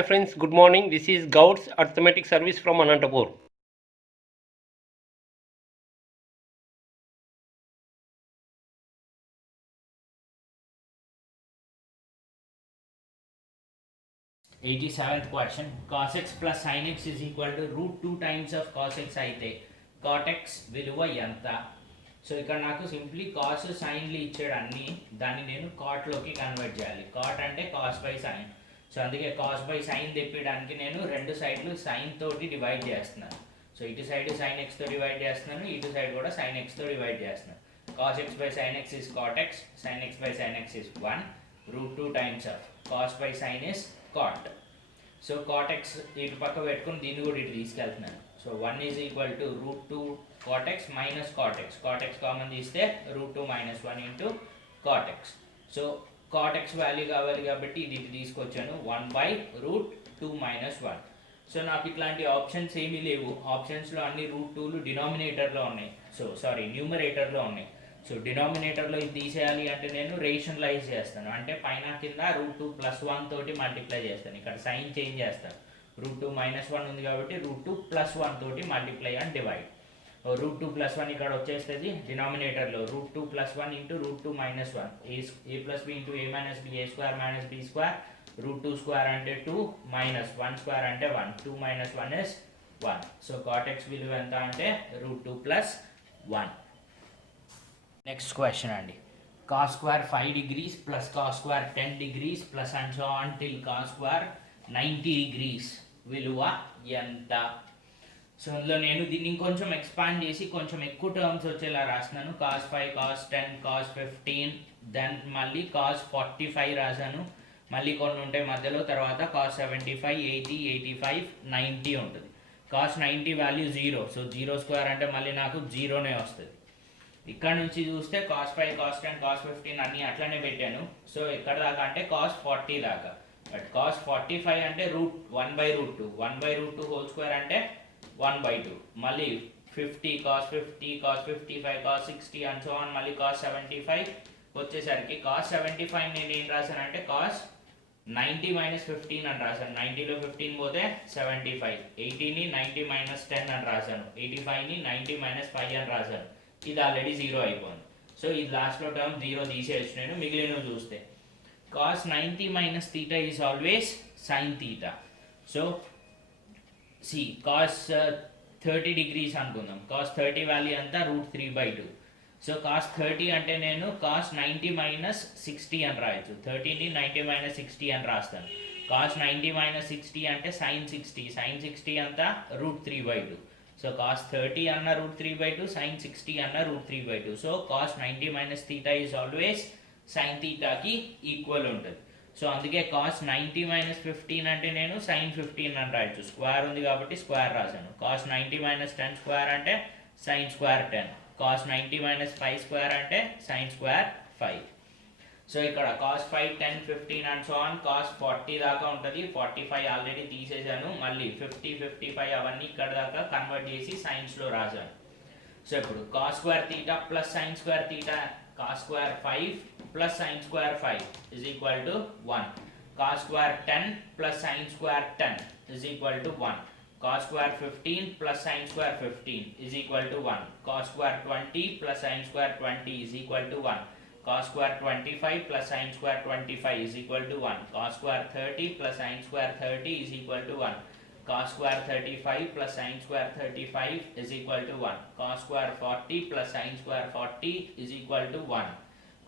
Hi friends, good morning. This is Gauds Arithmetic Service from Anantapur. Eighty-seventh question. Cos x plus sin x is equal to root 2 times of cos x అయితే cot x విలువ ఎంత? So ఇక్కడ నాకు simply cos సైన్లు ఇచ్చాడు అన్ని, దాన్ని నేను కాట్లోకి convert చేయాలి. కాట్ అంటే కాస్ బై సైన్. సో అందుకే కాస్ బై సైన్ తెప్పడానికి నేను రెండు సైడ్లు సైన్ తోటి డివైడ్ చేస్తున్నాను. సో ఇటు సైడ్ సైన్ ఎక్స్తో డివైడ్ చేస్తున్నాను, ఇటు సైడ్ కూడా సైన్ ఎక్స్తో డివైడ్ చేస్తున్నాను. Cos x by sine x is cot x, sine x by sine x is 1, root 2 times of cos by sine is cot. So cot x ఇటు పక్క పెట్టుకుని దీన్ని కూడా ఇటు తీసుకెళ్తున్నాను. So 1 is equal to root 2 cot x minus cot x. Cot x common తీస్తే root 2 minus 1 into cot x. So cot x value కావాలి కాబట్టి ఇది ఇటు తీసుకొచ్చాను, 1 బై రూట్ 2 మైనస్ 1. సో నాకు ఇట్లాంటి ఆప్షన్స్ ఏమీ లేవు. ఆప్షన్స్లో అన్ని రూట్ 2లు డినామినేటర్లో ఉన్నాయి, న్యూమరేటర్లో ఉన్నాయి. సో డినామినేటర్లో ఇది తీసేయాలి అంటే నేను రేషనలైజ్ చేస్తాను, అంటే పైన కింద రూట్ 2 ప్లస్ 1 తోటి మల్టిప్లై చేస్తాను. ఇక్కడ సైన్ చేంజ్ చేస్తాను. రూట్ 2 మైనస్ 1 ఉంది కాబట్టి రూట్ 2 ప్లస్ 1 తోటి multiply and divide. Root 2 plus 1 ఇక్కడ వచ్చేస్తుంది డినామినేటర్లో, root 2 plus 1 into root 2 minus 1, a plus b into a minus b, a square minus b square, root 2 square అంటే 2 మైనస్ 1 స్క్వేర్ అంటే 1, 2 minus 1 is 1. So cot x విలువ ఎంత అంటే route 2 plus 1. Next question అండి. Cos square 5 degrees plus cos square 10 degrees plus and so on till cos square 90 degrees విలువ ఎంత? So అందులో నేను దీన్ని ఇంకొంచెం ఎక్స్పాండ్ చేసి కొంచెం ఎక్కువ టర్మ్స్ వచ్చేలా రాస్తున్నాను. కాస్ 5, కాస్ 10, కాస్ 15, దెన్ మళ్ళీ కాస్ 45 రాశాను. మళ్ళీ కొన్ని ఉంటాయి మధ్యలో, తర్వాత కాస్ 75, 80, 85, 90 ఉంటుంది. కాస్ 90 వాల్యూ 0, సో 0 స్క్వేర్ అంటే మళ్ళీ నాకు 0నే వస్తుంది. ఇక్కడ నుంచి చూస్తే కాస్ 5, కాస్ 10, కాస్ 15 అన్నీ అట్లనే పెట్టాను. సో ఎక్కడ దాకా అంటే కాస్ 40 దాకా. బట్ కాస్ 45 అంటే root 1 by root 2, 1 by root 2 whole square అంటే 1 బై 2. మళ్ళీ 50, cos 50, cos 55, cos 60 and so on. మళ్ళీ కాస్ 75 వచ్చేసరికి కాస్ 75 నేను ఏం రాశానంటే కాస్ 90 మైనస్ 15 అని రాశాను. 90లో 15 పోతే 75, 80ని 90 మైనస్ 10 అని రాశాను, 85ని 90 మైనస్ 5 అని రాశాను. ఇది ఆల్రెడీ 0 అయిపోయింది. సో ఇది లాస్ట్లో టర్మ్ 0 తీసేయచ్చు నేను. మిగిలినవి చూస్తే cos 90 minus theta is always sine theta. So C cos 30 degrees అనుకుందాం. కాస్ 30 వాల్యూ అంతా రూట్ 3 బై 2. సో కాస్ 30 అంటే నేను కాస్ 90 మైనస్ 60 అని రాయొచ్చు. 30ని 90 మైనస్ 60 అని రాస్తాను. కాస్ 90 మైనస్ 60 అంటే సైన్ 60, సైన్ 60 అంతా రూట్ 3 బై 2. సో కాస్ 30 అన్న రూట్ 3 బై 2, సైన్ 60 అన్న root 3 by 2. So cos 90 minus theta is always sine తీటాకి ఈక్వల్ ఉంటుంది. సో అందుకే కాస్ 90 మైనస్ 15 అంటే నేను సైన్ 15 అని రాయొచ్చు. స్క్వేర్ ఉంది కాబట్టి స్క్వేర్ రాశాను. కాస్ 90 మైనస్ 10 స్క్వేర్ అంటే sine square 10. Cos 90 minus 5 square అంటే సైన్ స్క్వేర్ 5. సో ఇక్కడ cos 5, 10, 15 and so on cos 40 దాకా ఉంటుంది. 45 ఆల్రెడీ తీసేసాను. మళ్ళీ 50, 55 అవన్నీ ఇక్కడ దాకా కన్వర్ట్ చేసి సైన్స్లో రాశాను. సో ఇప్పుడు cos square theta plus sine square theta, cos square 5 plus sine square 5 is equal to 1. Cos square 10 plus sine square 10 is equal to 1. Cos square 15 plus sine square 15 is equal to 1. Cos square 20 plus sine square 20 is equal to 1. Cos square 25 plus sin square 25 is equal to 1. Cos square 30 plus sin square 30 is equal to 1. Cos square 35 plus sin square 35 is equal to 1. Cos square 40 plus sin square 40 is equal to 1.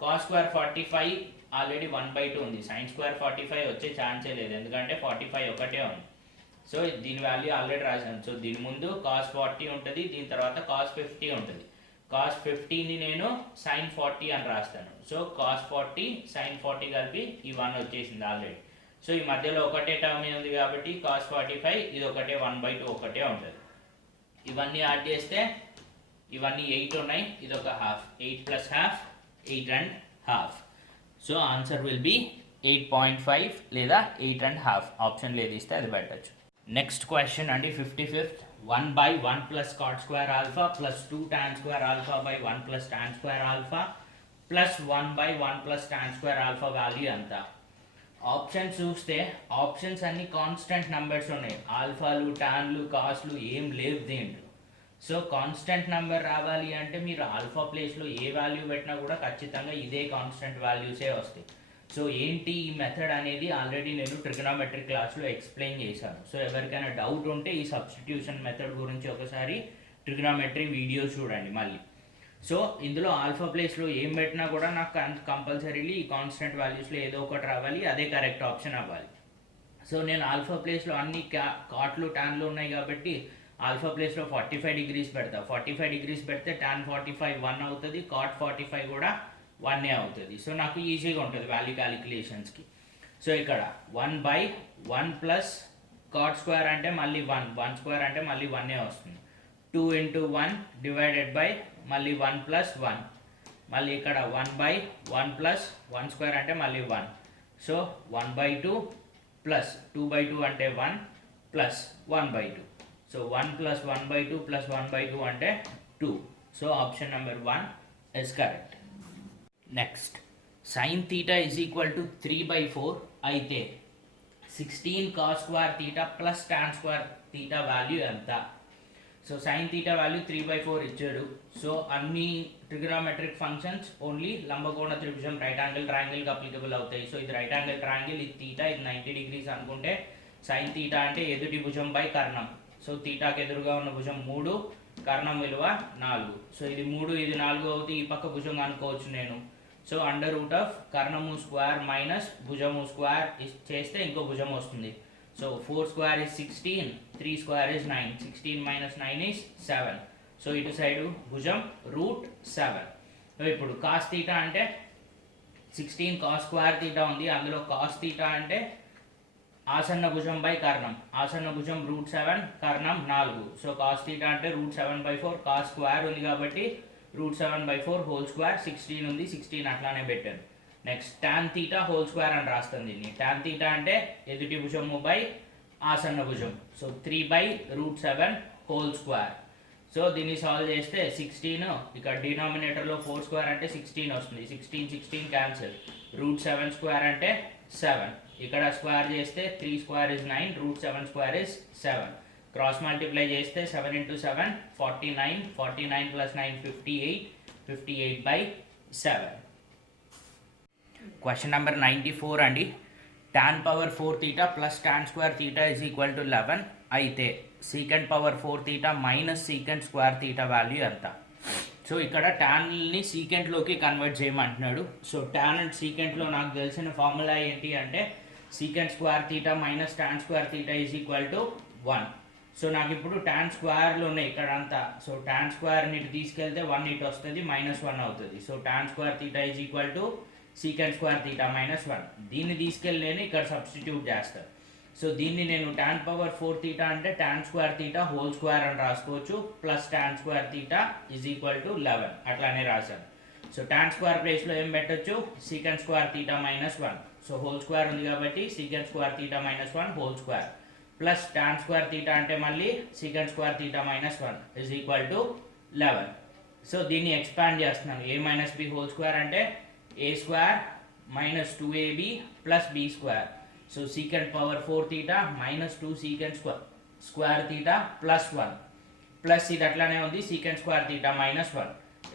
Cos square 45 already 1 by 2 ఉంది. sin square 45 వచ్చే ఛాన్సే లేదు, ఎందుకంటే 45 ఒకటే ఉంది. So దీని value already రాశాను. So దీని ముందు cos 40 ఉంటుంది, దీని తర్వాత cos 50 ఉంటుంది. కాస్ 15ని నేను సైన్ 40 అని రాస్తాను. సో కాస్ 40 సైన్ 40 కలిపి ఈ 1 వచ్చేసింది ఆల్రెడీ. సో ఈ మధ్యలో ఒకటే టర్మ్ ఉంది కాబట్టి కాస్ 45 ఇది ఒకటే 1 బై 2 ఒకటే ఉంటుంది. ఇవన్నీ యాడ్ చేస్తే ఇవన్నీ 8 ఉన్నాయి, ఇది ఒక half. 8 plus half 8 and half. So answer will be 8.5 లేదా 8 అండ్ హాఫ్. ఆప్షన్ లేదు ఇస్తే అది పెట్టచ్చు. నెక్స్ట్ క్వశ్చన్ అండి, 55th. 1 by 1 plus cot square alpha plus 2 tan square alpha by 1 plus tan square alpha plus 1 by 1 plus tan square alpha value ఎంత? Options చూస్తే options అన్ని constant numbers ఉన్నాయి, ఆల్ఫాలు టాన్లు కాస్లు ఏం లేవు దీంట్లో. సో కాన్స్టెంట్ నెంబర్ రావాలి అంటే మీరు ఆల్ఫా ప్లేస్లో ఏ వాల్యూ పెట్టినా కూడా ఖచ్చితంగా ఇదే కాన్స్టెంట్ వాల్యూసే వస్తాయి. సో ఏంటి ఈ మెథడ్ అనేది ఆల్రెడీ నేను ట్రిగనామెట్రిక్ క్లాస్లో ఎక్స్ప్లెయిన్ చేశాను. సో ఎవరికైనా డౌట్ ఉంటే ఈ సబ్స్టిట్యూషన్ మెథడ్ గురించి ఒకసారి ట్రిగనామెట్రీ వీడియో చూడండి మళ్ళీ. సో ఇందులో ఆల్ఫా ప్లేస్లో ఏం పెట్టినా కూడా నాకు కంపల్సరీలీ ఈ కాన్స్టెంట్ వాల్యూస్లో ఏదో ఒకటి రావాలి, అదే కరెక్ట్ ఆప్షన్ అవ్వాలి. సో నేను ఆల్ఫా ప్లేస్లో అన్ని కాట్లు టాన్లు ఉన్నాయి కాబట్టి ఆల్ఫా ప్లేస్లో 45 డిగ్రీస్ పెడతా. 45 డిగ్రీస్ పెడితే టాన్ 45 1 అవుతుంది, కాట్ 45 కూడా 1 అవుతుంది. సో నాకు ఈజీగా ఉంటుంది వాల్యూ క్యాలిక్యులేషన్స్కి. సో ఇక్కడ 1/1 ప్లస్ కాట్ స్క్వేర్ అంటే మళ్ళీ 1 స్క్వేర్ అంటే మళ్ళీ 1 వస్తుంది. 2 into 1 డివైడెడ్ బై మళ్ళీ 1 ప్లస్ 1, మళ్ళీ ఇక్కడ 1/1 ప్లస్ 1 స్క్వేర్ అంటే మళ్ళీ 1. సో 1/2 ప్లస్ 2/2 అంటే 1 ప్లస్ 1/2. సో 1 ప్లస్ 1/2 ప్లస్ 1/2 అంటే 2. So option number 1 is correct. Next sine theta is equal to 3/4 అయితే 16 cos square theta plus tan square theta value ఎంత? So sine theta value 3/4 ఇచ్చాడు. So అన్ని trigonometric functions only లంబకోణ త్రిభుజం right angle ట్రయాంగిల్కి applicable అవుతాయి. So ఇది right angle triangle, ఇది theta, ఇది 90 degrees అనుకుంటే సైన్ తీటా అంటే ఎదుటి భుజం బై కర్ణం. సో తీటాకి ఎదురుగా ఉన్న భుజం 3, కర్ణం విలువ 4. సో ఇది 3 ఇది 4 అవుతుంది, ఈ పక్క భుజం అనుకోవచ్చు నేను. సో అండర్ రూట్ ఆఫ్ కర్ణము స్క్వేర్ మైనస్ భుజము స్క్వేర్ చేస్తే ఇంకో భుజం వస్తుంది. So 4 square is 16, 3 square is 9, 16 minus 9 is 7. So ఇటు సైడు భుజం √7. సో ఇప్పుడు కాస్ తీటా అంటే 16 కాస్ స్క్వేర్ తీటా ఉంది, అందులో కాస్ తీటా అంటే ఆసన్న భుజం బై కర్ణం, ఆసన్న భుజం √7 కర్ణం 4. సో కాస్ తీటా అంటే √7/4, కాస్ స్క్వేర్ ఉంది కాబట్టి √7/4 హోల్ స్క్వేర్, 16 ఉంది 16 అట్లానే పెట్టాను. Next tan theta whole square అని రాస్తుంది దీన్ని. టాన్ తీటా అంటే ఎదుటి భుజము బై ఆసన్న భుజం. So 3/√7 whole square. సో దీన్ని సాల్వ్ చేస్తే 16, ఇక్కడ డినామినేటర్లో 4 స్క్వేర్ అంటే 16 వస్తుంది, 16 క్యాన్సిల్, √7 స్క్వేర్ అంటే 7, ఇక్కడ స్క్వేర్ చేస్తే 3 square is 9, √7 square is 7. Cross multiply చేస్తే 7 into 7 49, 49 plus 9 58, 58/7. క్వశ్చన్ నెంబర్ 94 అండి. tan power 4 theta plus tan square theta is equal to 11 అయితే secant power 4 theta minus secant square theta value ఎంత? So ఇక్కడ టాన్ని సీకెంట్లోకి convert చేయమంటున్నాడు. So tan and సీకెంట్లో నాకు తెలిసిన formula ఏంటి అంటే secant square theta minus tan square theta is equal to 1. So నాకు ఇప్పుడు tan స్క్వేర్లు ఉన్నాయి ఇక్కడ అంతా. సో tan స్క్వేర్ని ఇటు తీసుకెళ్తే 1 ఇటు వస్తుంది, -1 అవుతుంది. So tan square theta is equal to secant square theta -1. దీన్ని తీసుకెళ్ళి నేను ఇక్కడ సబ్స్టిట్యూట్ చేస్తాను. సో దీన్ని నేను tan power 4 theta అంటే tan square theta whole square అని రాసుకోవచ్చు, plus tan square theta is equal to 11 అట్లానే రాశాను. సో tan స్క్వేర్ ప్లేస్లో ఏం పెట్టచ్చు, secant square theta -1. So whole square ఉంది కాబట్టి secant square theta -1 whole square plus tan square theta అంటే మళ్ళీ secant square theta -1 is equal to 11. So దీన్ని ఎక్స్పాండ్ చేస్తున్నాను. a - b హోల్ స్క్వేర్ అంటే a square minus 2ab plus b square. So secant power 4 theta minus 2 secant square theta plus 1 plus ఇది అట్లానే ఉంది secant square theta -1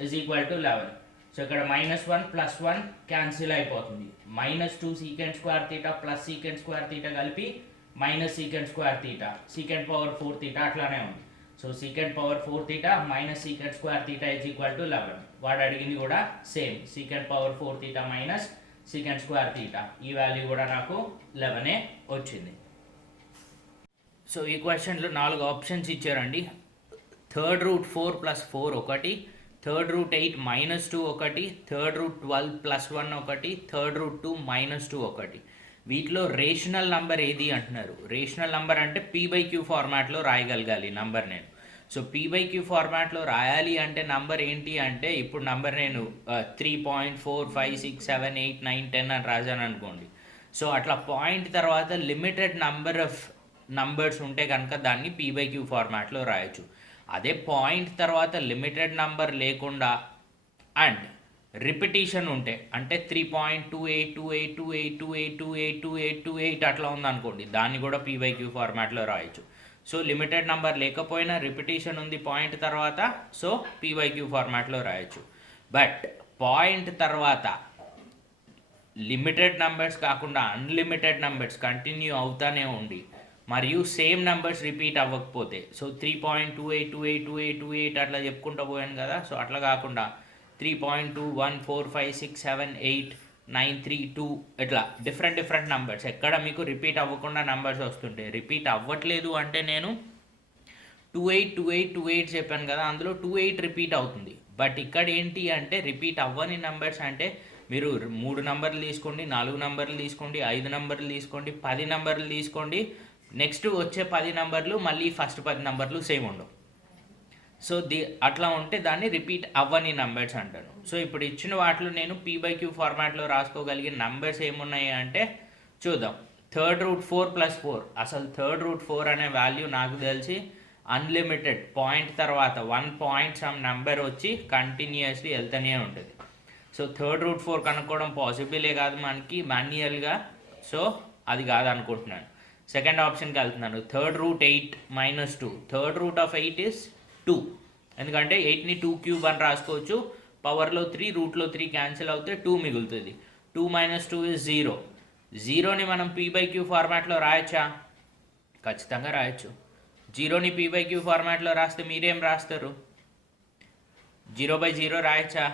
is equal to 11. So ఇక్కడ -1 plus 1 cancel అయిపోతుంది. -2 secant square theta plus secant square theta కలిపి minus secant square theta, secant power 4 theta అట్లానే ఉంది. So secant power 4 theta minus secant square theta is equal to 11. వాడు అడిగింది కూడా same, secant power 4 theta minus secant square theta. ఈ value కూడా నాకు 11 వచ్చింది. సో ఈ క్వశ్చన్లో 4 ఆప్షన్స్ ఇచ్చారండి. √4 + 4 ఒకటి, √8 - 2 ఒకటి, √12 + 1 ఒకటి, √2 - 2 ఒకటి. వీటిలో రేషనల్ నంబర్ ఏది అంటున్నారు. రేషనల్ నంబర్ అంటే p/q ఫార్మాట్లో రాయగలగాలి నంబర్ నేను. సో p/q ఫార్మాట్లో రాయాలి అంటే నంబర్ ఏంటి అంటే ఇప్పుడు నంబర్ నేను 3.4567891 అని రాశాను అనుకోండి. సో అట్లా పాయింట్ తర్వాత లిమిటెడ్ నంబర్ ఆఫ్ నంబర్స్ ఉంటే కనుక దాన్ని p/q ఫార్మాట్లో రాయొచ్చు. అదే పాయింట్ తర్వాత లిమిటెడ్ నంబర్ లేకుండా అండ్ రిపిటీషన్ ఉంటే అంటే 3.28282828282828 అట్లా ఉందనుకోండి, దాన్ని కూడా p/q ఫార్మాట్లో రాయొచ్చు. సో లిమిటెడ్ నెంబర్ లేకపోయినా రిపిటీషన్ ఉంది పాయింట్ తర్వాత, సో p/q ఫార్మాట్లో రాయొచ్చు. బట్ పాయింట్ తర్వాత లిమిటెడ్ నెంబర్స్ కాకుండా అన్లిమిటెడ్ నెంబర్స్ కంటిన్యూ అవుతానే ఉండి మరియు సేమ్ నెంబర్స్ రిపీట్ అవ్వకపోతే, సో 3.28282828 అట్లా చెప్పుకుంటూ పోయాను కదా, సో అట్లా కాకుండా 3.214567893 ఇట్లా డిఫరెంట్ నెంబర్స్ ఎక్కడ మీకు రిపీట్ అవ్వకుండా నెంబర్స్ వస్తుంటే, రిపీట్ అవ్వట్లేదు అంటే నేను 282828 చెప్పాను కదా, అందులో 28 రిపీట్ అవుతుంది. బట్ ఇక్కడ ఏంటి అంటే రిపీట్ అవ్వని నెంబర్స్ అంటే మీరు 3 నంబర్లు తీసుకోండి, 4 నంబర్లు తీసుకోండి, 5 నంబర్లు తీసుకోండి, 10 నంబర్లు తీసుకోండి, నెక్స్ట్ వచ్చే 10 నంబర్లు మళ్ళీ ఫస్ట్ 10 నంబర్లు సేమ్ ఉండవు. సో అట్లా ఉంటే దాన్ని రిపీట్ అవ్వని నెంబర్స్ అంటాను. సో ఇప్పుడు ఇచ్చిన వాటిలో నేను p/q ఫార్మాట్లో రాసుకోగలిగిన నెంబర్స్ ఏమున్నాయి అంటే చూద్దాం. థర్డ్ రూట్ 4 + 4, అసలు థర్డ్ రూట్ 4 అనే వాల్యూ నాకు తెలిసి అన్లిమిటెడ్, పాయింట్ తర్వాత 1 పాయింట్ సమ్ నెంబర్ వచ్చి కంటిన్యూస్లీ వెళ్తూనే ఉంటుంది. సో థర్డ్ రూట్ 4 కనుక్కోవడం పాసిబులే కాదు మనకి మాన్యువల్గా, సో అది కాదు అనుకుంటున్నాను. సెకండ్ ఆప్షన్కి వెళ్తున్నాను. Third root 8 - 2, third root of 8 is 2, ఎందుకంటే 8ని 2³ అని రాసుకోవచ్చు. పవర్లో 3, రూట్లో 3 క్యాన్సిల్ అవుతే 2 మిగులుతుంది. 2 - 2 ఇస్ 0. 0ని మనం p/q ఫార్మాట్లో రాయచ్చా? ఖచ్చితంగా రాయొచ్చు. 0ని p/q ఫార్మాట్లో రాస్తే మీరేం రాస్తారు? 0/0 రాయచ్చా?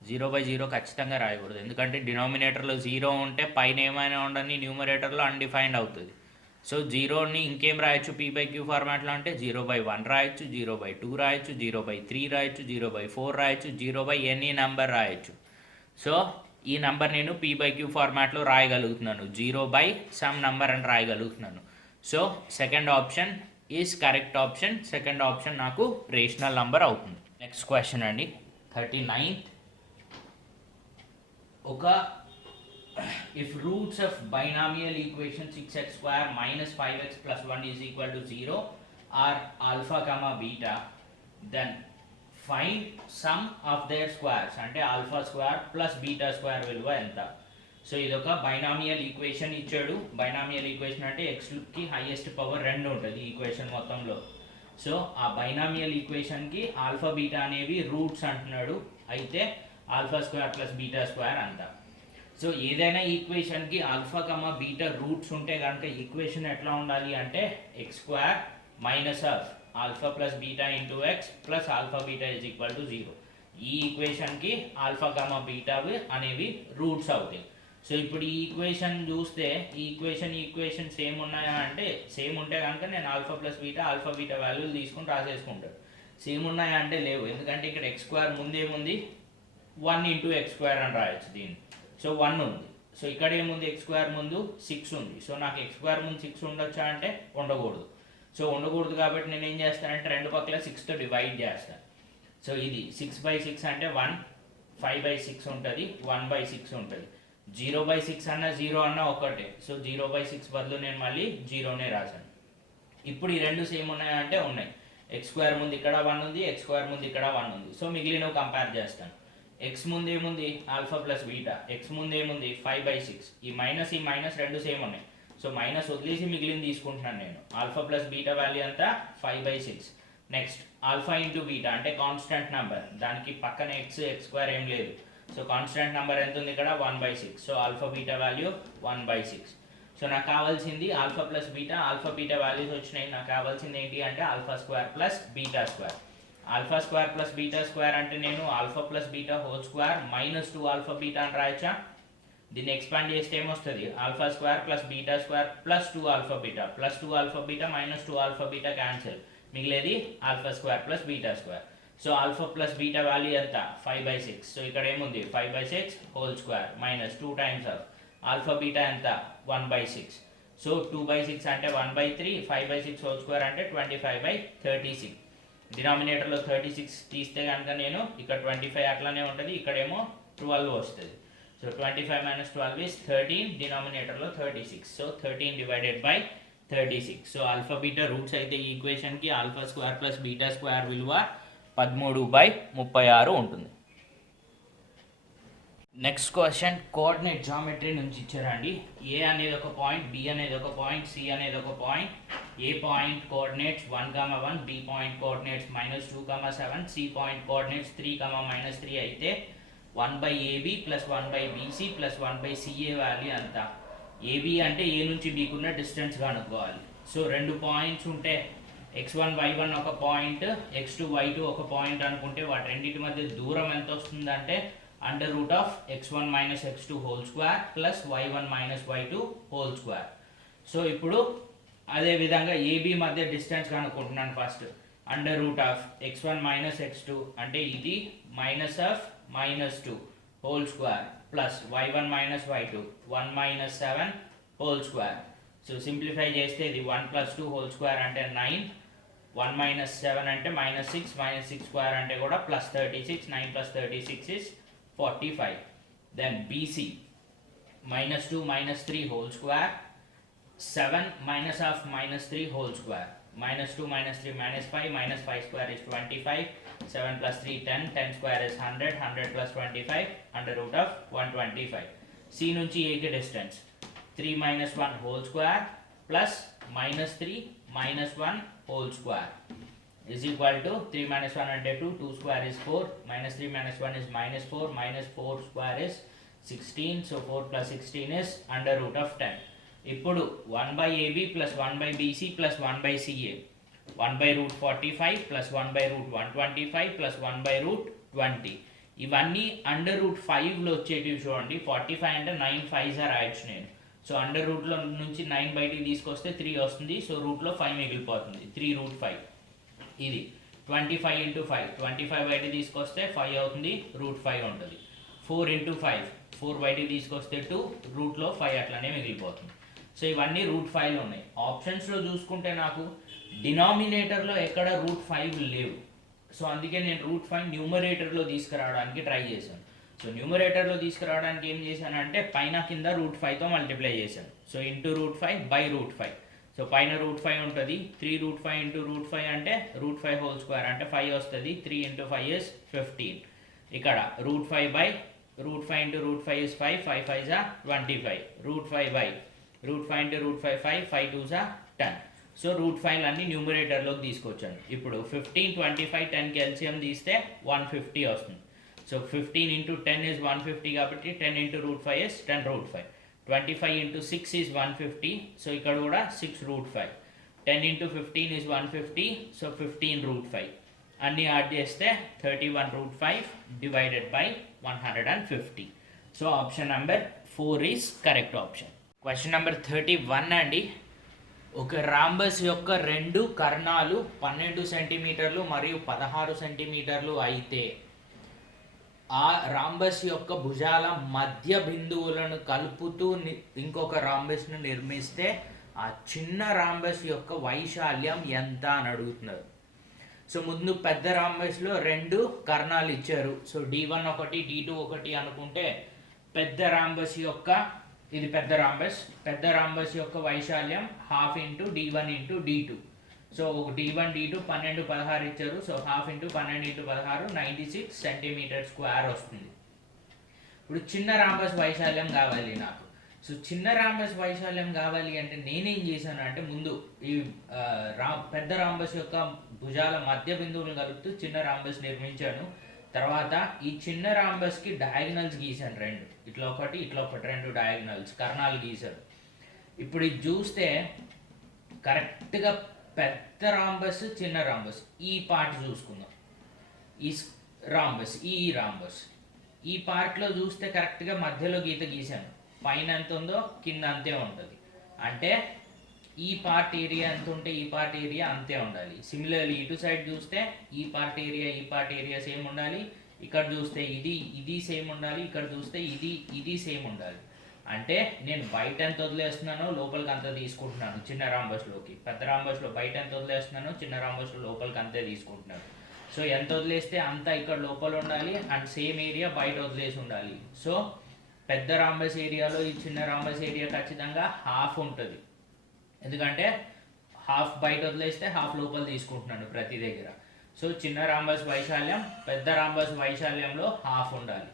0/0 ఖచ్చితంగా రాయకూడదు, ఎందుకంటే డినామినేటర్లో 0 ఉంటే పైన ఏమైనా ఉండని న్యూమరేటర్లో అన్డిఫైన్డ్ అవుతుంది. సో 0ని ఇంకేం రాయొచ్చు p/q ఫార్మాట్లో అంటే 0/1 రాయొచ్చు, 0/2 రాయొచ్చు, 0/3 రాయొచ్చు, 0/4 రాయొచ్చు, 0/ఎనీ నెంబర్ రాయొచ్చు. సో ఈ నెంబర్ నేను p/q ఫార్మాట్లో రాయగలుగుతున్నాను, 0/సమ్ నెంబర్ అని రాయగలుగుతున్నాను. So second option is correct option. Second option నాకు రేషనల్ నెంబర్ అవుతుంది. నెక్స్ట్ క్వశ్చన్ అండి, 39th. If roots of binomial equation 6x square minus 5x plus 1 is equal to 0 are alpha comma beta, then find sum of their squares అంటే alpha square plus beta square విలువ ఎంత. So ఇది ఒక binomial equation ఇచ్చాడు. Binomial equation అంటే ఎక్స్కి highest power 2 ఉంటుంది ఈ equation మొత్తంలో. సో ఆ బైనామియల్ ఈక్వేషన్కి ఆల్ఫా బీటా అనేవి రూట్స్ అంటున్నాడు. అయితే alpha square plus beta square అంతా. సో ఏదైనా ఈక్వేషన్కి ఆల్ఫా కమా బీటా రూట్స్ ఉంటే కనుక ఈక్వేషన్ ఎట్లా ఉండాలి అంటే x² minus of alpha plus beta into X plus alpha beta is equal to 0. ఈ ఈక్వేషన్కి ఆల్ఫా కమా బీటా అనేవి రూట్స్ అవుతాయి. సో ఇప్పుడు ఈ ఈక్వేషన్ చూస్తే ఈ ఈక్వేషన్ సేమ్ ఉన్నాయా అంటే సేమ్ ఉంటే కనుక నేను ఆల్ఫా ప్లస్ ఆల్ఫా బీటా వాల్యూలు తీసుకుని రాసేసుకుంటాను. సేమ్ ఉన్నాయా అంటే లేవు, ఎందుకంటే ఇక్కడ x² ముందేముంది 1 × x² అని రాయొచ్చు దీన్ని. సో 1 ఉంది. సో ఇక్కడ ఏముంది x² ముందు 6 ఉంది. సో నాకు x² ముందు 6 ఉండొచ్చా అంటే ఉండకూడదు. సో ఉండకూడదు కాబట్టి నేను ఏం చేస్తానంటే రెండు పక్కల 6తో డివైడ్ చేస్తాను. సో ఇది 6/6 అంటే 1, 5/6 ఉంటుంది, 1/6 ఉంటుంది. 0/6 అన్న 0 అన్న ఒకటే. సో 0/6 బదులు నేను మళ్ళీ 0నే రాశాను. ఇప్పుడు ఈ రెండు సేమ్ ఉన్నాయా అంటే ఉన్నాయి. x² ముందు ఇక్కడ 1 ఉంది, x² ముందు ఇక్కడ 1 ఉంది. సో మిగిలినవి కంపేర్ చేస్తాను. x ముందు ఏముంది ఆల్ఫా ప్లస్ బీటా, x ముందు ఏముంది 5/6. ఈ మైనస్ రెండు సేమ్ ఉన్నాయి. సో మైనస్ వదిలేసి మిగిలింది తీసుకుంటున్నాను నేను. ఆల్ఫా ప్లస్ బీటా వాల్యూ అంతా 5/6. నెక్స్ట్ ఆల్ఫా ఇంటూ బీటా అంటే కాన్స్టెంట్ నెంబర్, దానికి పక్కన x² ఏం లేదు. సో కాన్స్టెంట్ నెంబర్ ఎంత ఉంది ఇక్కడ 1/6. So alpha beta value 1/6. So నాకు కావాల్సింది ఆల్ఫా ప్లస్ బీటా వాల్యూస్ వచ్చినాయి. నాకు కావాల్సింది ఏంటి అంటే alpha square plus beta square. Alpha square plus beta square అంటే నేను alpha plus beta whole square minus 2 alpha beta అని రాయచ్చా? దీన్ని ఎక్స్పాండ్ చేస్తే ఏమొస్తుంది? Alpha square plus beta square plus 2 alpha beta plus 2 alpha beta minus 2 alpha beta cancel, మిగిలేది alpha square plus beta square. So alpha plus beta value ఎంత 5/6. So ఇక్కడ ఏముంది 5/6 whole square minus 2 times of alpha beta ఎంత 1/6. So 2/6 అంటే 1/3, 5/6 whole square అంటే 25/36. డినామినేటర్లో 36 తీస్తే కనుక నేను ఇక్కడ 25 అట్లానే ఉంటుంది, ఇక్కడేమో 12 వస్తుంది. సో 25 - 12 is 13, డినామినేటర్లో 36. So 13/36. So alpha beta roots అయితే ఈ ఈక్వేషన్కి alpha square plus beta square విలువ 13/36 ఉంటుంది. నెక్స్ట్ క్వశ్చన్ కోఆర్డినేట్ జామెట్రీ నుంచి ఇచ్చారండి. ఏ అనేది ఒక పాయింట్, బి అనేది ఒక పాయింట్, సి అనేది ఒక point. A point coordinates 1, 1, B point coordinates -2, 7, C point coordinates 3, -3 అయితే 1/AB + 1/BC + 1/CA వాల్యూ అంత. AB అంటే ఏ నుంచి బీకి ఉన్న డిస్టెన్స్ కనుక్కోవాలి. సో రెండు పాయింట్స్ ఉంటే x1 y1 ఒక పాయింట్, x2 y2 ఒక పాయింట్ అనుకుంటే వాటి రెండింటి మధ్య దూరం ఎంత వస్తుందంటే √(x1 - x2) + y1 - y2 2. So ఇప్పుడు అదే విధంగా AB మధ్య డిస్టెన్స్ కనుక్కుంటున్నాను ఫస్ట్. √(x1 - x2) అంటే ఇది -(-2) + y1 - y2 1 - 7 2. సో సింప్లిఫై చేస్తే ఇది 1 + 2 2 అంటే 9, 1 - 7 అంటే -6, -6² అంటే కూడా +36, 9 + 36 is 45. Then BC -2 - 3 2, 7 -(-3) 2. -2 - 3 -5, -5² is 25, 7 + 3 10, 10² is 100, 100 + 25 √125. C నుంచి A కి డిస్టెన్స్ 3 - 1 2 + -3 - 1 2 is equal to 3 - 1 అంటే 2, 2² is 4, -3 - 1 is -4, -4² is 16, so 4 + 16 is √10. ఇప్పుడు 1/AB + 1/BC + 1/CA 1/√45 + 1/√125 + 1/√20. ఇవన్నీ √5లో వచ్చేటివి చూడండి. 45 అంటే 9 5s రాయొచ్చు నేను. సో √లో నుంచి 9 బయటికి తీసుకొస్తే 3 వస్తుంది. సో రూట్లో 5 మిగిలిపోతుంది, 3√5. ఇది 25 × 5, 25 బయటికి తీసుకొస్తే 5 అవుతుంది, √5 ఉంటుంది. 4 × 5, 4 బయటికి తీసుకొస్తే 2, రూట్లో 5 అట్లనే మిగిలిపోతుంది. సో ఇవన్నీ √5లో ఉన్నాయి. ఆప్షన్స్లో చూసుకుంటే నాకు డినామినేటర్లో ఎక్కడ √5 లేవు. సో అందుకే నేను √5 న్యూమరేటర్లో తీసుకురావడానికి ట్రై చేశాను. సో న్యూమరేటర్లో తీసుకురావడానికి ఏం చేశానంటే పైన కింద √5తో మల్టిప్లై చేశాను. సో *√5/√5. సో పైన √5 ఉంటుంది, 3√5 × √5 అంటే √5² అంటే 5 వస్తుంది. 3 × 5 is 15. ఇక్కడ √5/√5 × √5 is 5, 5 5s are 25. √5/√5 × √5 5, 5 2s are 10. So √5 అన్ని న్యూమరేటర్లోకి తీసుకొచ్చాను. ఇప్పుడు 15, 25, 10కి LCM తీస్తే 150 వస్తుంది. సో 15 × 10 is 150 కాబట్టి 10 × √5 is 10√5. 25 × 6 is 150, సో ఇక్కడ కూడా 6√5. 10 × 15 is 150, సో 15√5. అన్నీ యాడ్ చేస్తే 31√5 / 150. So option number 4 is correct option. Question number 31 అండి. ఒక రాంబస్ యొక్క రెండు కర్ణాలు 12 సెంటీమీటర్లు మరియు 16 సెంటీమీటర్లు అయితే ఆ రాంబస్ యొక్క భుజాల మధ్య బిందువులను కలుపుతూ ఇంకొక రాంబస్ను నిర్మిస్తే ఆ చిన్న రాంబస్ యొక్క వైశాల్యం ఎంత అని అడుగుతున్నారు. సో ముందు పెద్ద రాంబస్లో రెండు కర్ణాలు ఇచ్చారు. సో D1 ఒకటి, D2 ఒకటి అనుకుంటే పెద్ద రాంబస్ యొక్క ఇది పెద్ద రాంబస్ యొక్క వైశాల్యం ½ × D1 × D2. So D1 D2 12 16 ఇచ్చారు. సో ½ × 12 × 16 96 cm² వస్తుంది. ఇప్పుడు చిన్న రాంబస్ వైశాల్యం కావాలి నాకు. సో చిన్న రాంబస్ వైశాల్యం కావాలి అంటే నేనేం చేశాను అంటే ముందు ఈ పెద్ద రాంబస్ యొక్క భుజాల మధ్య బిందువులను కలుపుతూ చిన్న రాంబస్ నిర్మించాను. తర్వాత ఈ చిన్న రాంబస్కి డయాగ్నల్స్ గీశాను, రెండు ఇట్లా ఒకటి రెండు డయాగ్నల్స్ కర్ణాలు గీశాను. ఇప్పుడు ఇది చూస్తే కరెక్ట్గా పెద్ద రాంబస్ చిన్న రాంబస్ ఈ పార్ట్ చూసుకుందాం. ఈ రాంబస్ ఈ పార్ట్లో చూస్తే కరెక్ట్గా మధ్యలో గీత గీశాను. పైన ఎంత ఉందో కింద అంతే ఉంటుంది. అంటే ఈ పార్ట్ ఏరియా ఎంత ఉంటే ఈ పార్ట్ ఏరియా అంతే ఉండాలి. సిమిలర్లీ ఇటు సైడ్ చూస్తే ఈ పార్ట్ ఏరియా సేమ్ ఉండాలి. ఇక్కడ చూస్తే ఇది సేమ్ ఉండాలి. ఇక్కడ చూస్తే ఇది సేమ్ ఉండాలి. అంటే నేను బయట ఎంత వదిలేస్తున్నానో లోపలికి అంత తీసుకుంటున్నాను చిన్న రాంబస్లోకి. పెద్ద రాంబస్లో బయట ఎంత వదిలేస్తున్నానో చిన్న రాంబస్లో లోపలికి అంతే తీసుకుంటున్నాను. సో ఎంత వదిలేస్తే అంత ఇక్కడ లోపల ఉండాలి అండ్ సేమ్ ఏరియా బయట వదిలేసి ఉండాలి. సో పెద్ద రాంబస్ ఏరియాలో ఈ చిన్న రాంబస్ ఏరియా ఖచ్చితంగా హాఫ్ ఉంటుంది. ఎందుకంటే హాఫ్ బయట వదిలేస్తే హాఫ్ లోపల తీసుకుంటున్నాను ప్రతి దగ్గర. సో చిన్న రాంబస్ వైశాల్యం పెద్ద రాంబస్ వైశాల్యంలో హాఫ్ ఉండాలి.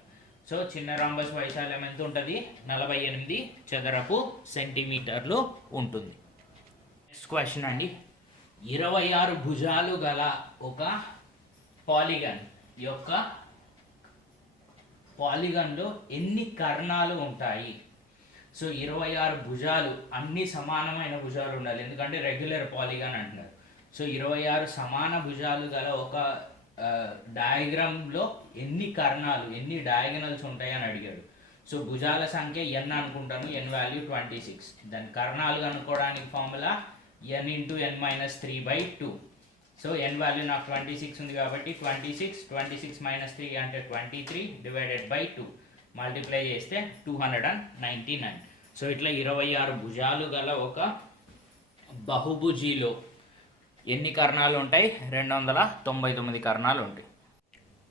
సో చిన్న రాంబస్ వైశాల్యం ఎంత ఉంటుంది? 48 చదరపు సెంటీమీటర్లు ఉంటుంది. నెక్స్ట్ క్వశ్చన్ అండి, 26 భుజాలు గల ఒక పాలిగన్ యొక్క పాలిగన్లో ఎన్ని కర్ణాలు ఉంటాయి? సో 26 భుజాలు, అన్ని సమానమైన భుజాలు ఉండాలి, ఎందుకంటే రెగ్యులర్ పాలిగన్ అంటున్నారు. సో 26 సమాన భుజాలు గల ఒక డయాగ్రామ్లో ఎన్ని కర్ణాలు, ఎన్ని డయాగనల్స్ ఉంటాయి అని అడిగాడు. సో భుజాల సంఖ్య n అనుకుంటాను, n వాల్యూ 26. దాని కర్ణాలు కనుక్కోవడానికి formula n into n minus 3/2. So n value నాకు 26 ఉంది కాబట్టి 26 మైనస్ 3 అంటే 23 డివైడెడ్ బై 2 మల్టిప్లై చేస్తే 299. సో ఇట్లా 26 భుజాలు గల ఒక బహుభుజిలో ఎన్ని కర్ణాలు ఉంటాయి? 299 కర్ణాలు ఉంటాయి.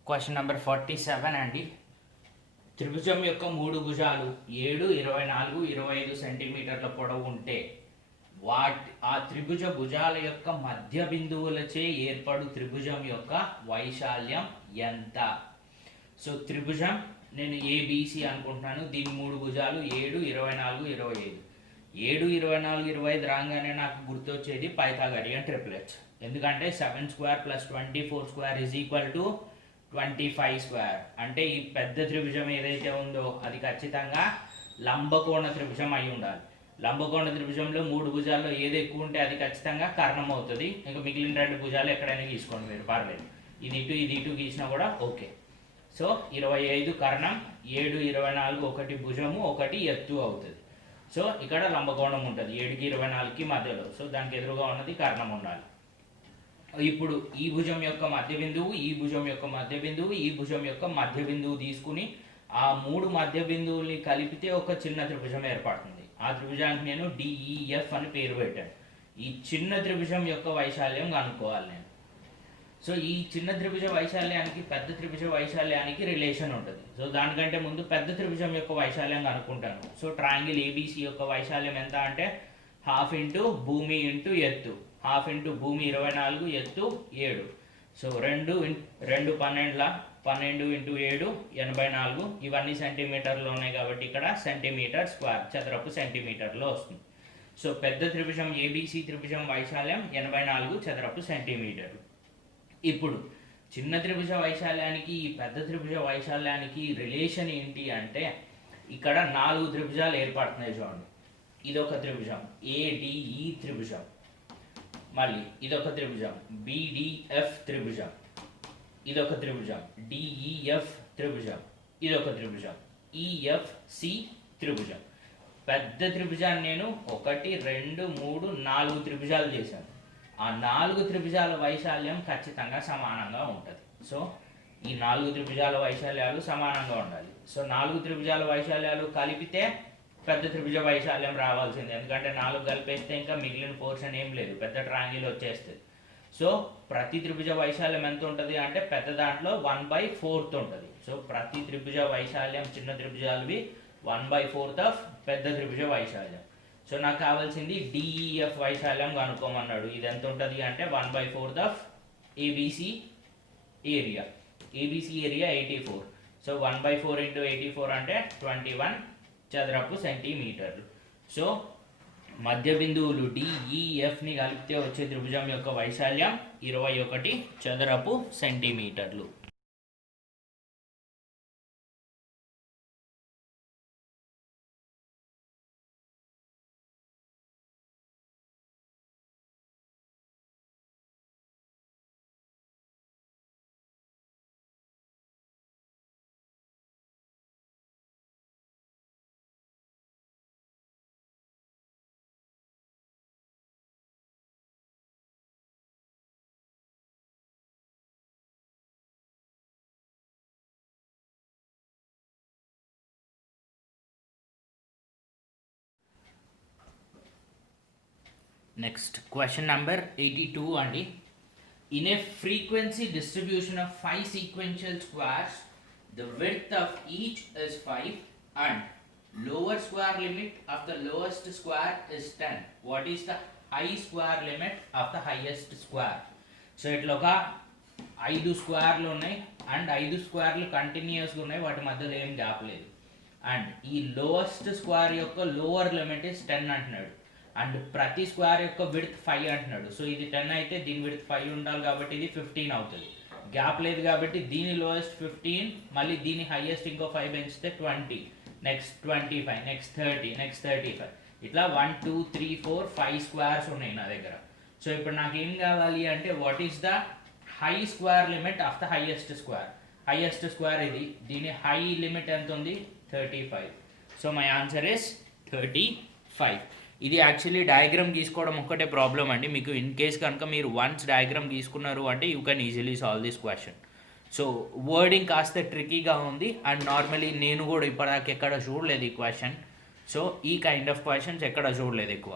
క్వశ్చన్ నెంబర్ 47 అండి, త్రిభుజం యొక్క 3 భుజాలు 7, 24, 25 సెంటీమీటర్ల పొడవు ఉంటే ఆ త్రిభుజ భుజాల యొక్క మధ్య బిందువులచే ఏర్పడు త్రిభుజం యొక్క వైశాల్యం ఎంత? సో త్రిభుజం నేను ఏబిసి అనుకుంటున్నాను, దీని 3 భుజాలు 7, 24, 25. 7, 24, 25 రాగానే నాకు గుర్తొచ్చేది పైథాగరియన్ ట్రిప్లెట్స్, ఎందుకంటే 7 square plus 24 square is equal to 25 square. అంటే ఈ పెద్ద త్రిభుజం ఏదైతే ఉందో అది ఖచ్చితంగా లంబకోణ త్రిభుజం అయి ఉండాలి. లంబకోణ త్రిభుజంలో 3 భుజాల్లో ఏది ఎక్కువ ఉంటే అది ఖచ్చితంగా కర్ణం అవుతుంది. ఇంకా మిగిలిన 2 భుజాలు ఎక్కడైనా గీసుకోండి మీరు, పర్లేదు, ఇది ఇటు గీసినా కూడా ఓకే. సో 25 కర్ణం, 7, 24 ఒకటి భుజము, ఒకటి ఎత్తు అవుతుంది. సో ఇక్కడ లంబకోణం ఉంటుంది 7కి 24కి మధ్యలో. సో దానికి ఎదురుగా ఉన్నది కర్ణం ఉండాలి. ఇప్పుడు ఈ భుజం యొక్క మధ్య బిందువు, ఈ భుజం యొక్క మధ్య బిందువు, ఈ భుజం యొక్క మధ్య బిందువు తీసుకుని ఆ 3 మధ్య బిందువుల్ని కలిపితే ఒక చిన్న త్రిభుజం ఏర్పడుతుంది. ఆ త్రిభుజానికి నేను డిఈఎఫ్ అని పేరు పెట్టాను. ఈ చిన్న త్రిభుజం యొక్క వైశాల్యం కనుక్కోవాలి నేను. సో ఈ చిన్న త్రిభుజ వైశాల్యానికి పెద్ద త్రిభుజ వైశాల్యానికి రిలేషన్ ఉంటుంది. సో దానికంటే ముందు పెద్ద త్రిభుజం యొక్క వైశాల్యం కనుక్కుంటాను. సో ట్రయాంగిల్ ఏబిసి యొక్క వైశాల్యం ఎంత అంటే 1/2 ఇంటూ భూమి ఇంటూ ఎత్తు. 1/2 ఇంటూ భూమి 24, ఎత్తు 7. So 2 12 into 7 84. ఇవన్నీ సెంటీమీటర్లో ఉన్నాయి కాబట్టి ఇక్కడ సెంటీమీటర్ స్క్వేర్, చదరపు సెంటీమీటర్లో వస్తుంది. సో పెద్ద త్రిభుజం ఏబిసి త్రిభుజం వైశాల్యం 84 చదరపు సెంటీమీటర్లు. ఇప్పుడు చిన్న త్రిభుజ వైశాల్యానికి ఈ పెద్ద త్రిభుజ వైశాల్యానికి రిలేషన్ ఏంటి అంటే ఇక్కడ 4 త్రిభుజాలు ఏర్పడుతున్నాయి చూడండి. ఇదొక త్రిభుజం ఏడిఈ త్రిభుజం, మళ్ళీ ఇదొక త్రిభుజం బిడిఎఫ్ త్రిభుజం, ఇదొక త్రిభుజం డిఈఎఫ్ త్రిభుజం, ఇదొక త్రిభుజం ఈఎఫ్సి త్రిభుజం. పెద్ద త్రిభుజాన్ని నేను 1, 2, 3, 4 త్రిభుజాలు చేశాను. ఆ 4 త్రిభుజాల వైశాల్యం ఖచ్చితంగా సమానంగా ఉంటుంది. సో ఈ 4 త్రిభుజాల వైశాల్యాలు సమానంగా ఉండాలి. సో 4 త్రిభుజాల వైశాల్యాలు కలిపితే పెద్ద త్రిభుజ వైశాల్యం రావాల్సింది, ఎందుకంటే 4 కలిపేస్తే ఇంకా మిగిలిన పోర్షన్ ఏం లేదు, పెద్ద ట్రయాంగిల్ వచ్చేస్తుంది. సో ప్రతి త్రిభుజ వైశాల్యం ఎంత ఉంటుంది అంటే పెద్ద దాంట్లో 1/4 ఉంటుంది. సో ప్రతి త్రిభుజ వైశాల్యం చిన్న త్రిభుజాలవి 1/4 ఆఫ్ పెద్ద త్రిభుజ వైశాల్యం. సో నాకు కావాల్సింది డిఈఎఫ్ వైశాల్యం కనుక్కోమన్నాడు. ఇది ఎంత ఉంటుంది అంటే 1/4 of ABC area. ABC area 84. So 1/4 into 84 అంటే 21 చదరపు సెంటీమీటర్లు. సో మధ్య బిందువులు డిఈఎఫ్ని కలిపితే వచ్చే త్రిభుజం యొక్క వైశాల్యం 21 చదరపు సెంటీమీటర్లు. Next, question number 82 అండి. In a frequency distribution of 5 sequential squares, the width of each is 5 and lower square limit of the lowest square is 10. What is the high square limit of the highest square? So ఇట్లా ఒక 5 స్క్వేర్లు ఉన్నాయి and 5 స్క్వేర్లు కంటిన్యూస్గా ఉన్నాయి, వాటి మధ్యలో ఏం gap లేదు. And ఈ లోవెస్ట్ స్క్వేర్ యొక్క లోవర్ లిమిట్ ఇస్ 10 అంటున్నాడు. అండ్ ప్రతి స్క్వేర్ యొక్క విడ్త్ 5 అంటున్నాడు. సో ఇది 10 అయితే దీని విడ్త్ 5 ఉండాలి కాబట్టి ఇది 15 అవుతుంది. గ్యాప్ లేదు కాబట్టి దీని లోయెస్ట్ 15, మళ్ళీ దీని హైయెస్ట్ ఇంకో 5 పెంచితే 20, నెక్స్ట్ 25, నెక్స్ట్ 30, నెక్స్ట్ 35, ఇట్లా 1 2 3 4 5 స్క్వేర్స్ ఉన్నాయి నా దగ్గర. సో ఇప్పుడు నాకు ఏం కావాలి అంటే what is the high square limit of the highest square. Highest square ఇది, దీని హై లిమిట్ ఎంత ఉంది 35. So my answer is 35. ఇది యాక్చువల్లీ డయాగ్రామ్ గీసుకోవడం ఒక్కటే ప్రాబ్లం అండి. మీకు ఇన్ కేస్ కనుక మీరు వన్స్ డయాగ్రామ్ గీసుకున్నారు అంటే you can easily solve this question. So wording కాస్త ట్రికీగా ఉంది అండ్ నార్మలీ నేను కూడా ఇప్పటిదాకా ఎక్కడ చూడలేదు ఈ క్వశ్చన్. సో ఈ కైండ్ ఆఫ్ క్వశ్చన్స్ ఎక్కడ చూడలేదు ఎక్కువ.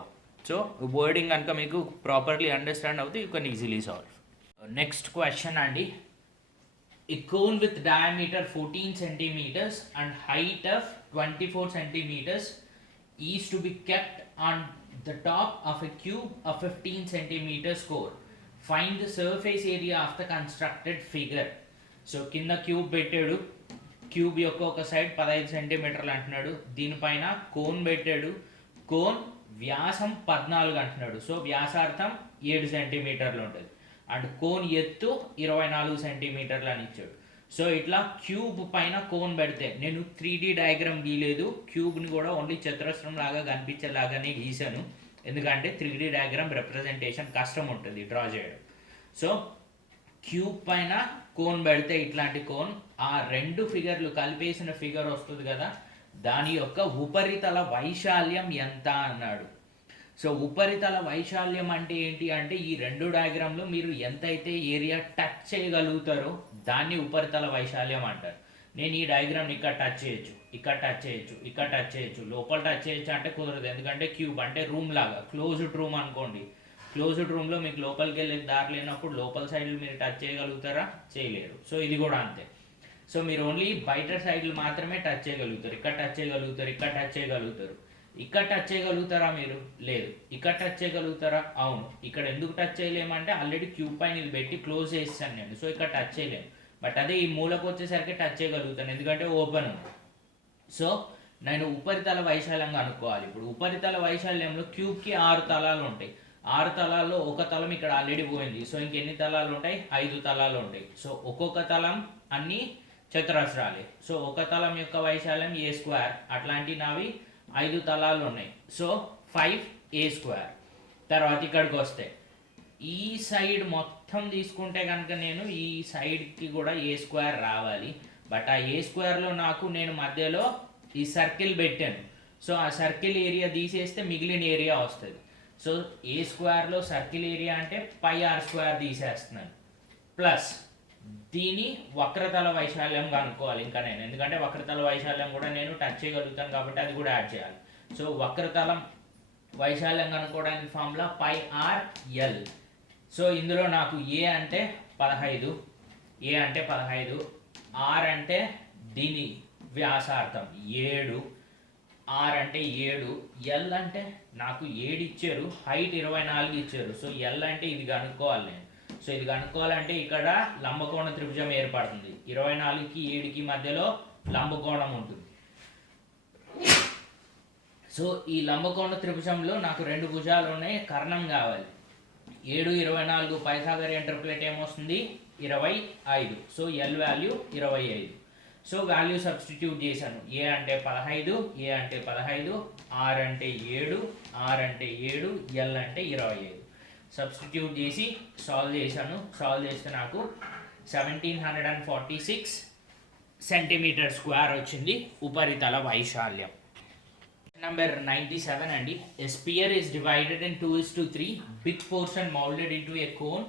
సో వర్డింగ్ కనుక మీకు ప్రాపర్లీ అండర్స్టాండ్ అవుతే you can easily solve. Next question అండి. A cone with diameter 14 centimeters and height of 24 centimeters is to be kept on the top of a cube of 15 centimeters square. Find the surface area of the constructed figure. So కింద cube పెట్టాడు, cube యొక్క ఒక side 15 సెంటీమీటర్లు అంటున్నాడు, దీనిపైన cone పెట్టాడు, cone వ్యాసం 14 అంటున్నాడు. సో వ్యాసార్థం 7 సెంటీమీటర్లు ఉంటుంది అండ్ కోన్ ఎత్తు 24 సెంటీమీటర్లు అని ఇచ్చాడు. సో ఇట్లా క్యూబ్ పైన కోన్ పెడితే, నేను 3D డయాగ్రామ్ గీయలేదు, క్యూబ్ని కూడా ఓన్లీ చతురస్రం లాగా కనిపించేలాగానే గీసాను, ఎందుకంటే 3D డయాగ్రామ్ రిప్రజెంటేషన్ కష్టం ఉంటుంది డ్రా చేయడం. సో క్యూబ్ పైన కోన్ పెడితే ఇట్లాంటి కోన్, ఆ రెండు ఫిగర్లు కలిపేసిన ఫిగర్ వస్తుంది కదా, దాని యొక్క ఉపరితల వైశాల్యం ఎంత అన్నాడు. సో ఉపరితల వైశాల్యం అంటే ఏంటి అంటే ఈ రెండు డయాగ్రామ్లో మీరు ఎంతైతే ఏరియా టచ్ చేయగలుగుతారో దాన్ని ఉపరితల వైశాల్యం అంటారు. నేను ఈ డయాగ్రామ్ని ఇక్కడ టచ్ చేయొచ్చు, ఇక్కడ టచ్ చేయొచ్చు, ఇక్కడ టచ్ చేయొచ్చు, లోపల టచ్ చేయొచ్చు అంటే కుదరదు, ఎందుకంటే క్యూబ్ అంటే రూమ్ లాగా, క్లోజ్డ్ రూమ్ అనుకోండి. క్లోజ్డ్ రూమ్లో మీకు లోపలికి వెళ్ళే దారి లేనప్పుడు లోపల సైడ్లు మీరు టచ్ చేయగలుగుతారా? చేయలేరు. సో ఇది కూడా అంతే. సో మీరు ఓన్లీ బయట సైడ్లు మాత్రమే టచ్ చేయగలుగుతారు, ఇక్కడ టచ్ చేయగలుగుతారు, ఇక్కడ టచ్ చేయగలుగుతారు. ఇక్కడ టచ్ చేయగలుగుతారా మీరు? లేదు. ఇక్కడ టచ్ చేయగలుగుతారా? అవును. ఇక్కడ ఎందుకు టచ్ చేయలేమంటే ఆల్రెడీ క్యూబ్ పైన ఇది పెట్టి క్లోజ్ చేస్తాను నేను, సో ఇక్కడ టచ్ చేయలేము. బట్ అదే ఈ మూలకు వచ్చేసరికి టచ్ చేయగలుగుతాను, ఎందుకంటే ఓపెన్ ఉంది. సో నేను ఉపరితల వైశాల్యం కనుక్కోవాలి. ఇప్పుడు ఉపరితల వైశాల్యంలో క్యూబ్కి 6 తలాలు ఉంటాయి. 6 తలాల్లో ఒక తలం ఇక్కడ ఆల్రెడీ పోయింది. సో ఇంకెన్ని తలాలు ఉంటాయి? 5 తలాలు ఉంటాయి. సో ఒక్కొక్క తలం అన్ని చతురస్రాలే. సో ఒక తలం యొక్క వైశాల్యం a స్క్వేర్, అట్లాంటి నావి 5 తలాలు ఉన్నాయి. So 5a². తర్వాత ఇక్కడికి వస్తే ఈ సైడ్ మొత్తం తీసుకుంటే కనుక నేను ఈ సైడ్కి కూడా a² రావాలి. బట్ ఆ a²లో నాకు నేను మధ్యలో ఈ సర్కిల్ పెట్టాను. సో ఆ సర్కిల్ ఏరియా తీసేస్తే మిగిలిన ఏరియా వస్తుంది. సో a²లో సర్కిల్ ఏరియా అంటే πr² తీసేస్తున్నాను, ప్లస్ దీని వక్రతల వైశాల్యం కనుక్కోవాలి ఇంకా నేను, ఎందుకంటే వక్రతల వైశాల్యం కూడా నేను టచ్ చేయగలుగుతాను కాబట్టి అది కూడా యాడ్ చేయాలి. సో వక్రతలం వైశాల్యం కనుక్కోవడానికి ఫార్ములా πrl. సో ఇందులో నాకు a అంటే 15, a అంటే 15, r అంటే దీని వ్యాసార్థం 7, r అంటే 7, l అంటే నాకు 7 ఇచ్చారు, హైట్ 24 ఇచ్చారు. సో l అంటే ఇది కనుక్కోవాలి నేను. సో ఇది కనుక్కోవాలంటే ఇక్కడ లంబకోణ త్రిభుజం ఏర్పడుతుంది, 24కి 7కి మధ్యలో లంబకోణం ఉంటుంది. సో ఈ లంబకోణ త్రిభుజంలో నాకు 2 భుజాలు ఉన్నాయి, కర్ణం కావాలి. 7 24 పైథాగోరియన్ ట్రిప్లెట్ ఏమొస్తుంది? 25. So L value 25. So value substitute చేశాను. a అంటే 15, a అంటే 15, r అంటే 7, r అంటే 7, l అంటే 25. సబ్స్టిట్యూట్ చేసి సాల్వ్ చేశాను. సాల్వ్ చేస్తే నాకు 1746 సెంటీమీటర్ స్క్వేర్ వచ్చింది ఉపరితల వైశాల్యం. Number 97 అండి. A sphere is divided in 2:3. Big portion molded into a cone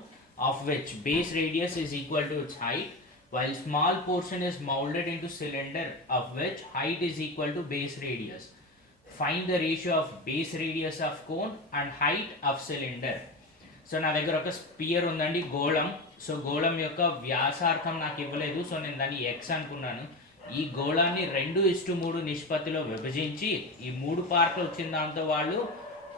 of which base radius is equal to its height, while small portion is molded into cylinder of which height is equal to base radius. Find the ratio of base radius of cone and height of cylinder. So నా దగ్గర ఒక spear ఉందండి, గోళం. So గోళం యొక్క వ్యాసార్థం నాకు ఇవ్వలేదు, సో నేను దాన్ని x అనుకున్నాను. ఈ గోళాన్ని 2:3 నిష్పత్తిలో విభజించి ఈ 3 పార్ట్లు వచ్చిన దాంతో వాళ్ళు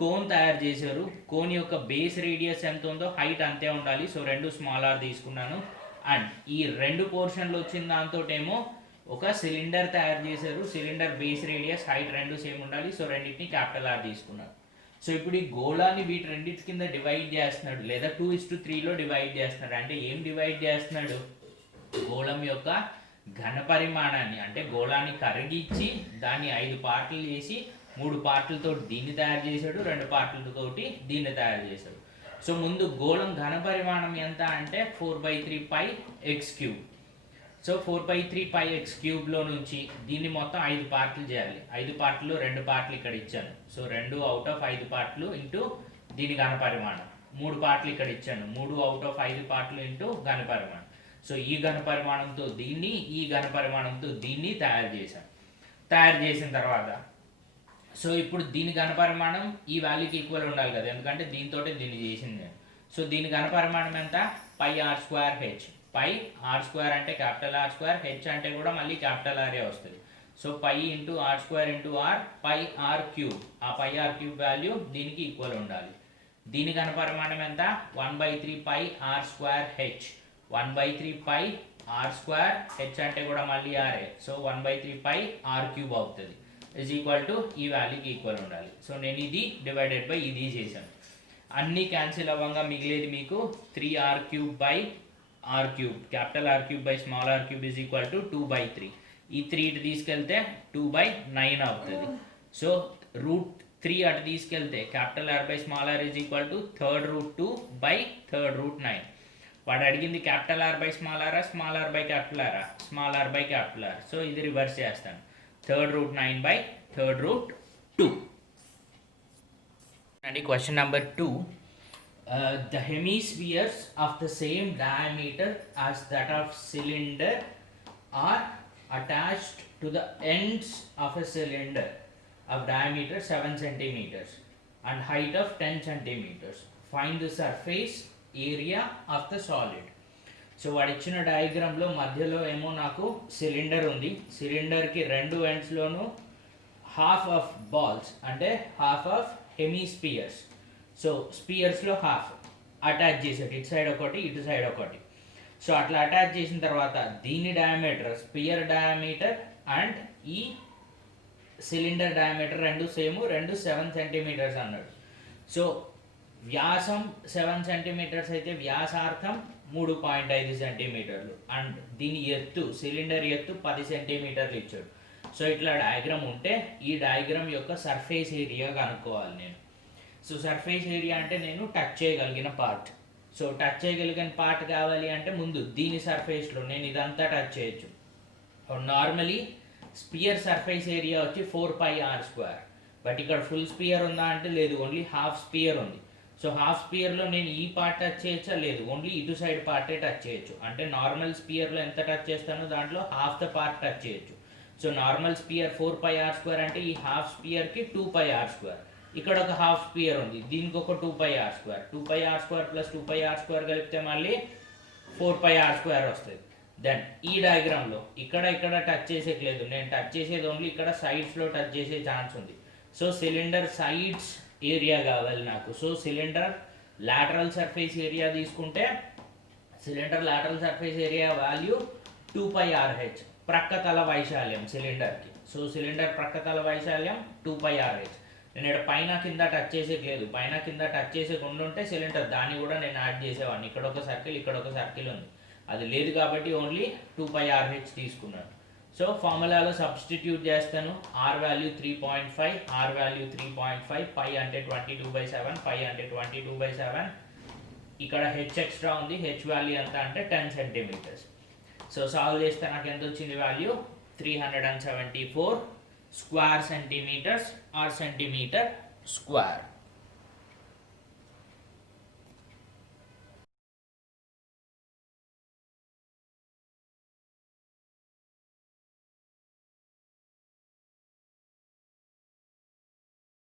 కోన్ తయారు చేశారు. కోన్ యొక్క బేస్ రేడియస్ ఎంత ఉందో హైట్ అంతే ఉండాలి. సో 2 స్మాల్ r తీసుకున్నాను. అండ్ ఈ రెండు పోర్షన్లు వచ్చిన దాంతో ఏమో ఒక సిలిండర్ తయారు చేశారు. సిలిండర్ బేస్ రేడియస్ హైట్ రెండు సేమ్ ఉండాలి. సో రెండింటిని క్యాపిటల్ ఆర్ తీసుకున్నారు. సో ఇప్పుడు ఈ గోళాన్ని వీటి రెండింటి కింద డివైడ్ చేస్తున్నాడు, లేదా 2:3లో డివైడ్ చేస్తున్నాడు. అంటే ఏం డివైడ్ చేస్తున్నాడు? గోళం యొక్క ఘన పరిమాణాన్ని, అంటే గోళాన్ని కరిగించి దాన్ని 5 పార్ట్లు చేసి 3 పార్ట్లతో దీన్ని తయారు చేశాడు, 2 పార్ట్లతోటి దీన్ని తయారు చేశాడు. సో ముందు గోళం ఘన పరిమాణం ఎంత అంటే 4/3 పై ఎక్స్ క్యూబ్. సో 4/3 పై ఎక్స్ క్యూబ్లో నుంచి దీన్ని మొత్తం 5 పార్ట్లు చేయాలి. 5 పార్ట్లు 2 పార్ట్లు ఇక్కడ ఇచ్చాను. సో 2 అవుట్ ఆఫ్ 5 పార్ట్లు ఇంటూ దీని ఘన పరిమాణం. 3 పార్ట్లు ఇక్కడ ఇచ్చాను. 3 అవుట్ ఆఫ్ 5 పార్ట్లు ఇంటూ ఘన పరిమాణం. సో ఈ ఘన పరిమాణంతో దీన్ని, ఈ ఘన పరిమాణంతో దీన్ని తయారు చేశాను. తయారు చేసిన తర్వాత సో ఇప్పుడు దీని ఘన పరిమాణం ఈ వాల్యూకి ఈక్వల్ ఉండాలి కదా, ఎందుకంటే దీంతో దీన్ని చేసింది నేను. సో దీని ఘన పరిమాణం ఎంత? Pi r square h. Pi r square అంటే క్యాపిటల్ ఆర్ స్క్వేర్, హెచ్ అంటే కూడా మళ్ళీ క్యాపిటల్ ఆరే వస్తుంది. So pi into r square into r, pi r cube. ఆ పై ఆర్ క్యూబ్ వాల్యూ దీనికి ఈక్వల్ ఉండాలి. దీని ఘన పరిమాణం ఎంత? 1/3 pi r square h. 1/3 pi r square, h అంటే కూడా మళ్ళీ ఆరే. సో 1/3 పై ఆర్ క్యూబ్ అవుతుంది. ఇజ్ ఈక్వల్ టు ఈ వాల్యూకి ఈక్వల్ ఉండాలి. సో నేను ఇది డివైడెడ్ బై ఇది చేశాను. అన్నీ క్యాన్సిల్ అవ్వంగా మిగిలేది మీకు 3r³ by R cube. Capital R cube by small R cube is equal to 2/3. ఈ 3 ఇటు తీసుకెళ్తే 2/9 అవుతుంది. సో √3 అటు తీసుకెళ్తే capital R by small R is equal to 3/√2 by 3/9. వాడు అడిగింది క్యాపిటల్ ఆర్ బై స్మాల్ ఆరా, స్మాల్ ఆర్ బై క్యాపిటల్ ఆరా? Small R by capital R. So ఇది రివర్స్ చేస్తాను. 3/9 by 3/2. And question number 2. The hemispheres of the same diameter as that of cylinder are attached to the ends of a cylinder of diameter 7 centimeters and height of 10 centimeters. Find the surface area of the solid. So వాడు ఇచ్చిన డయాగ్రామ్లో మధ్యలో ఏమో నాకు cylinder ఉంది. సిలిండర్కి 2 ఎండ్స్లోనూ half of balls, అంటే హాఫ్ ఆఫ్ హెమీస్పియర్స్. సో స్పియర్స్లో హాఫ్ అటాచ్ చేసాడు, ఇటు సైడ్ ఒకటి ఇటు సైడ్ ఒకటి. సో అట్లా అటాచ్ చేసిన తర్వాత దీని డయామీటర్, స్పియర్ డయామీటర్ అండ్ ఈ సిలిండర్ డయామీటర్ రెండు సేమ్, రెండు 7 సెంటీమీటర్స్ అన్నాడు. సో వ్యాసం 7 సెంటీమీటర్స్ అయితే వ్యాసార్థం 3.5 సెంటీమీటర్లు అండ్ దీని ఎత్తు, సిలిండర్ ఎత్తు 10 సెంటీమీటర్లు ఇచ్చాడు. సో ఇట్లా డయాగ్రామ్ ఉంటే ఈ డయాగ్రామ్ యొక్క సర్ఫేస్ ఏరియా కనుక్కోవాలి నేను. సో సర్ఫేస్ ఏరియా అంటే నేను టచ్ చేయగలిగిన పార్ట్. సో టచ్ చేయగలిగిన పార్ట్ కావాలి అంటే ముందు దీని సర్ఫేస్లో నేను ఇదంతా టచ్ చేయొచ్చు. నార్మలీ స్పియర్ సర్ఫేస్ ఏరియా వచ్చి 4πr². బట్ ఇక్కడ ఫుల్ స్పియర్ ఉందా అంటే లేదు, ఓన్లీ హాఫ్ స్పియర్ ఉంది. సో హాఫ్ స్పియర్లో నేను ఈ పార్ట్ టచ్ చేయొచ్చా? లేదు, ఓన్లీ ఇటు సైడ్ పార్టే టచ్ చేయొచ్చు. అంటే నార్మల్ స్పియర్లో ఎంత టచ్ చేస్తానో దాంట్లో హాఫ్ ద పార్ట్ టచ్ చేయొచ్చు. సో నార్మల్ స్పియర్ 4πr² అంటే ఈ హాఫ్ స్పియర్కి 2πr². ఇక్కడ ఒక హాఫ్ స్పియర్ ఉంది, దీనికి ఒక 2πr². 2πr² ప్లస్ 2πr² కలిపితే మళ్ళీ 4πr² వస్తుంది. దెన్ ఈ డయాగ్రామ్లో ఇక్కడ టచ్ చేసేయలేదు, నేను టచ్ చేసేది ఓన్లీ ఇక్కడ సైడ్స్లో టచ్ చేసే ఛాన్స్ ఉంది. సో సిలిండర్ సైడ్స్ ఏరియా కావాలి నాకు. So cylinder lateral surface area తీసుకుంటే cylinder lateral surface area value 2πrh, ప్రక్కతల వైశాల్యం సిలిండర్కి. సో సిలిండర్ ప్రక్కతల వైశాల్యం 2πrh. నేను ఇక్కడ పైన కింద టచ్ చేసేయలేదు, పైన కింద టచ్ చేసేకుండా ఉంటే సిలిండర్ దాన్ని కూడా నేను యాడ్ చేసేవాడిని. ఇక్కడ ఒక సర్కిల్, ఇక్కడ ఒక సర్కిల్ ఉంది, అది లేదు కాబట్టి ఓన్లీ 2πrh తీసుకున్నాను. సో ఫార్ములాలో సబ్స్టిట్యూట్ చేస్తాను. ఆర్ వాల్యూ 3.5, ఆర్ వాల్యూ 3.5, పై అంటే 22/7, పై అంటే 22/7. ఇక్కడ హెచ్ ఎక్స్ట్రా ఉంది, హెచ్ వాల్యూ ఎంత అంటే 10 సెంటీమీటర్స్. సో సాల్వ్ చేస్తే నాకు ఎంత వచ్చింది value? 374 square centimetres or centimetre square.